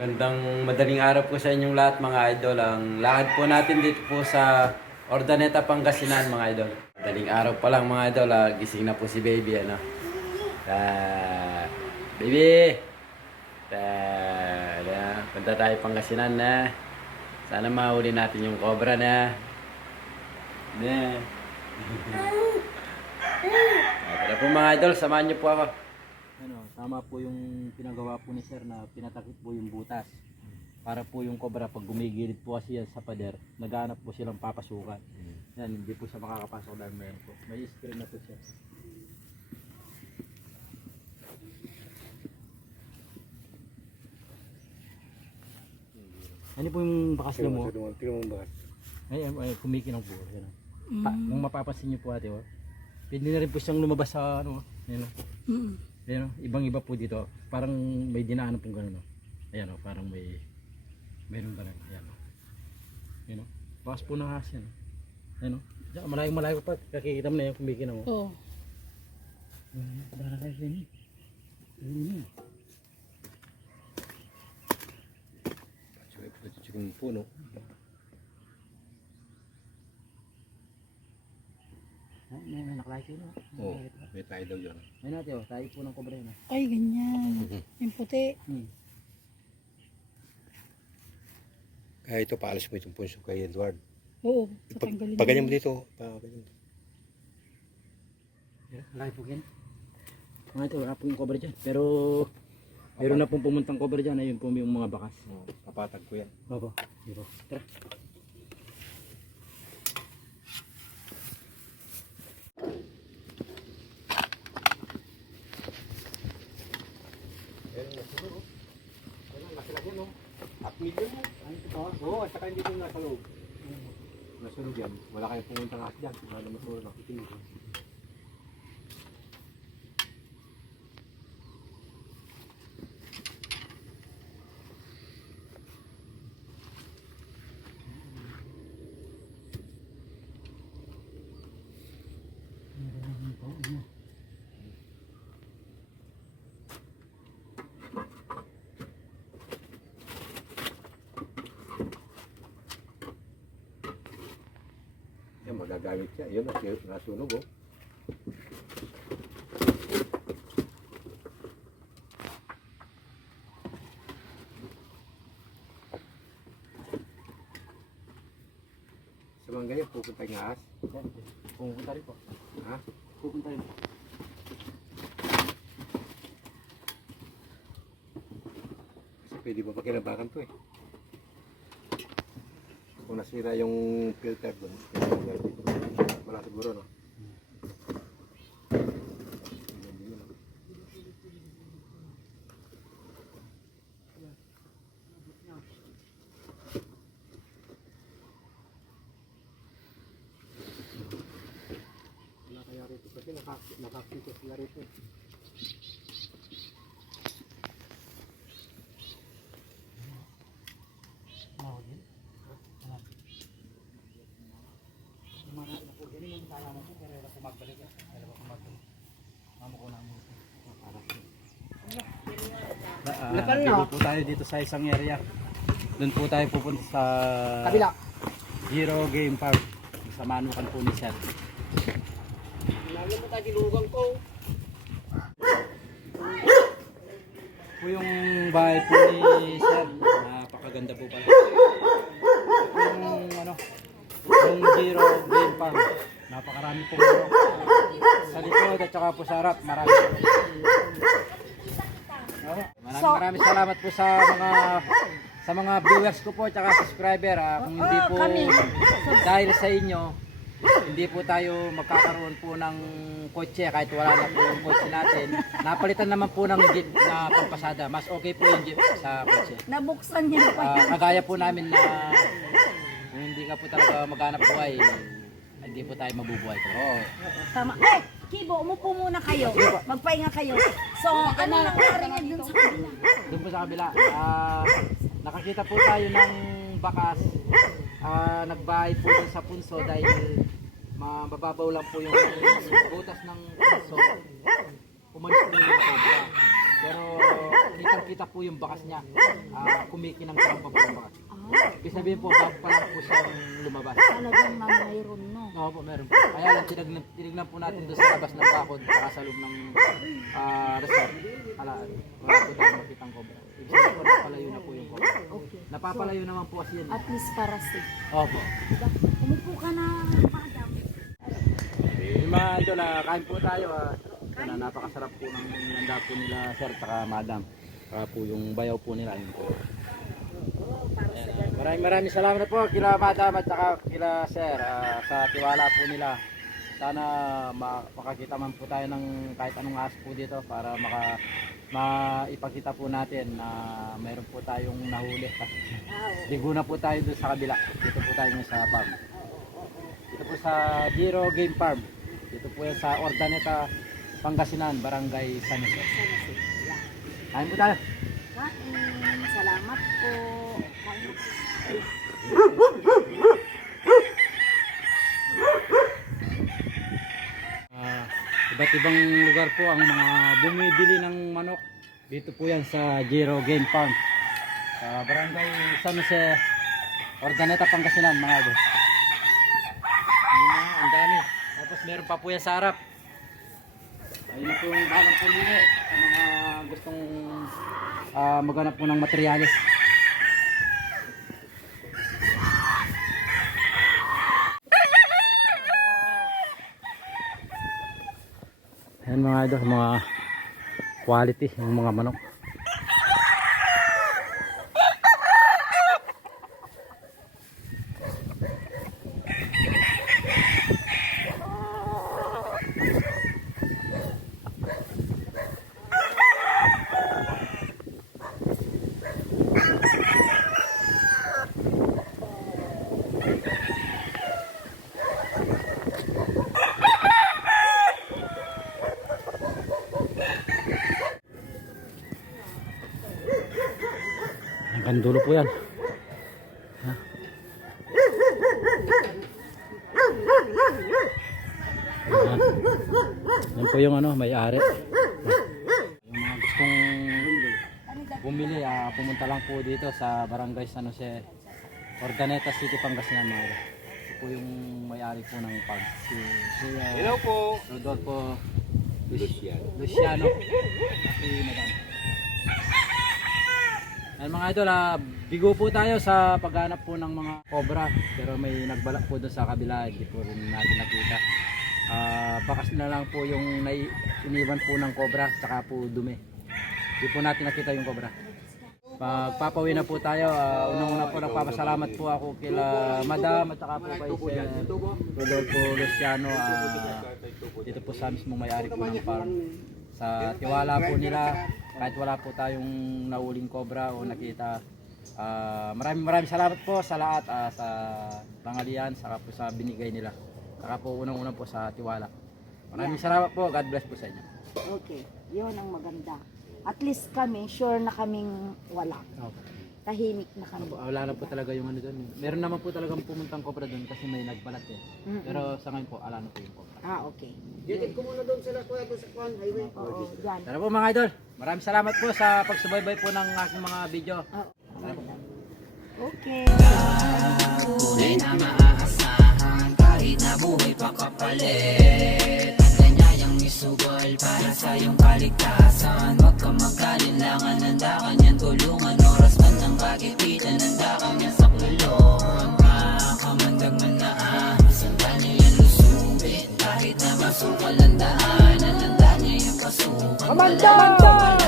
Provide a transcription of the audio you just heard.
Gandang madaling araw po sa inyong lahat mga idol. Ang lakad po natin dito po sa Ordaneta, Pangasinan mga idol. Madaling araw pa lang mga idol. ah, gising na po si baby. Ano? Ah, baby! Ta punta tayo Pangasinan na. Sana mahuli natin yung cobra na. Na. Ah, Tara po mga idol, samahan niyo po ako. Tama po yung pinagawa po ni sir na pinatakip po yung butas. Para po yung cobra pag gumigilid po kasi yan sa pader, naghanap po silang papasukan. Yan, hindi po siya makakapasok dahil meron po. May screen na po siya. Ano po yung bakas na mo? Tingnan mo? Ay, ay, ay kumikinang po. Yan. Pa, kung mapapansin niyo po ate, oh, pwede na rin po siyang lumabas sa ano, yan, oh. Mm. Ayan o, ibang iba po dito. Parang may dinaanan pong gano'n. o. Ayan o, parang may mayroong gano'n. Ayan o. Ayan o. Bakas po ng ahas yan. o. Ayan o. Diyan, malayo malayo pa. Kakikita mo na yan kumikin mo. Oh. Bara kayo eh. Ayun Ito yung puno. Ay, may kayo no? Oo, may tayo daw yun. Ayun natin o, tayo po ng kobre na. Ay, ganyan. Yung puti. Hmm. Kaya ito, paalis mo itong punso kay Edward. Oo. Pag, Tatanggalin pagganyan mo dito. Pagganyan mo. Yeah, layo po yan. Mga ito, wala po yung kobre dyan. Pero, meron na pong pumuntang kobre dyan. Ayun po yung mga bakas. Oo, papatag ko yan. Opo. Dito. Tara. Million mo. Ano ito ba? Oo, at saka hindi ko nasa loob. Nasunog yan. Wala kayong pumunta nga dyan. Wala naman sunog. Nakikinig. Yan, magagamit siya. Yun, nas- nasunog oh. Sa mga ganyan, pupunta yung ahas. Yan. Pumunta rin po. Ha? Pupunta rin po. Kasi pwede ba pakinabakan to eh. Kung nasira yung filter doon, wala siguro no? Wala kaya rito kasi nakak- nakakita sila rito. Uh, po tayo dito sa isang area. Doon po tayo pupunta sa Kabila. Zero Game Park. Sa manukan po ni Sir. Lalo mo tayo dilugang ko. Po yung bahay po ni Sir. Napakaganda po pala. Yung ano, yung Zero Game Park. Napakarami po sa likod at saka po sa harap. Marami. Maraming maraming salamat po sa mga sa mga viewers ko po at saka subscriber. Ah, kung hindi po dahil sa inyo, hindi po tayo magkakaroon po ng kotse kahit wala na po yung kotse natin. Napalitan naman po ng jeep na pampasada. Mas okay po yung jeep sa kotse. Nabuksan niya pa. Ah, kagaya po namin na kung hindi ka po talaga maghanap buhay, hindi po tayo mabubuhay. Oo. Tama. Eh, Kibo, umupo muna kayo. Magpahinga kayo. So, ano nangyari nga dun sa kabila? Doon po sa kabila, ah, nakakita po tayo ng bakas. Ah, nagbahay po sa punso dahil mabababaw lang po yung butas ng punso. Umalis po yung cobra. Pero kitang kita po yung bakas niya. Ah, kumikinang yung bakas. Ah, Ibig sabihin po, bago pa lang po siyang lumabas. talagang mayroon, no? Oo po, meron po. Kaya lang, tinignan, tinignan po natin doon sa labas ng bakod, saka sa loob ng ah, resort. Ala, wala po tayong makitang cobra. Ibig sabihin po, napalayo na po yung cobra. Okay. Napapalayo naman po kasi yan. At least para safe. Opo. Diba? Umupo ka na, madam. Yung mga idol, ah, kain po tayo. Ah. Ito na, napakasarap po ng nanda po nila sir, saka madam. Saka po yung bayaw po nila. Yun po. Ayan, ah, maraming maraming salamat po kila madam at saka kila sir ah, sa tiwala po nila. Sana ma- makakita man po tayo ng kahit anong as po dito para maka maipakita po natin na mayroon po tayong nahuli. Ligo na po tayo doon sa kabila. Dito po tayo ngayon sa farm. Dito po sa Giro Game Farm. Dito po yan sa Ordaneta, Pangasinan, Barangay San Jose. Sana safe. Yeah. Kain po tayo. Kain. Salamat po. Ah, iba't ibang lugar po ang mga bumibili ng manok. Dito po yan sa Giro Game Farm. Sa Barangay San Jose, Ordaneta, Pangasinan, mga idol. Ang dami. Tapos meron pa po yan sa harap. Ayun na po yung balang pumili sa mga gustong ah, maghanap po ng materyales. Ayan mga idol, mga quality ng mga manok. Hanggang dulo po yan. Ha? Ayan. Yan po yung ano, may-ari. Yung mga gustong bumili, ah, pumunta lang po dito sa Barangay San Jose, Ordaneta City, Pangasinan. Mga. Ito po yung may-ari po ng pag. Si Kuya Hello po. Rodolfo Luciano. Luciano. Si Madam. Ay mga idol, ah, bigo po tayo sa paghanap po ng mga cobra. Pero may nagbalak po doon sa kabila, hindi po rin natin nakita. Ah, bakas na lang po yung nai iniwan po ng cobra, saka po dumi. Hindi po natin nakita yung cobra. Pagpapawi na po tayo, ah, unang-una po nagpapasalamat po ako kila Madam at saka po kay Sir Rodolfo Luciano. ah, dito po sa mismong may-ari po ng farm. Sa tiwala po nila, kahit wala po tayong nauling cobra o nakita, ah, maraming maraming salamat po sa lahat, ah, sa pangalian, saka po sa binigay nila. Saka po unang-una po sa tiwala. Maraming salamat po, God bless po sa inyo. Okay. Yun ang maganda. At least kami, sure na kaming wala. Tahimik na kami. Wala na po talaga yung ano doon. Meron naman po talagang pumuntang cobra doon kasi may nagbalat eh. Mm-mm. Pero sa ngayon po, ala na po yung cobra. Ah, okay. Diyan ko muna doon sila kuya doon sa Kwan Highway. Oo, yan. Tara po mga idol, maraming salamat po sa pagsubaybay po ng aking mga video. Oo. Okay. Tunay na maaasahan kahit na buhay pa kapalit Ang ganyayang isugal para sa iyong kaligtasan Huwag kang magkalinlangan, handa ka niyan tulungan lusubit Kahit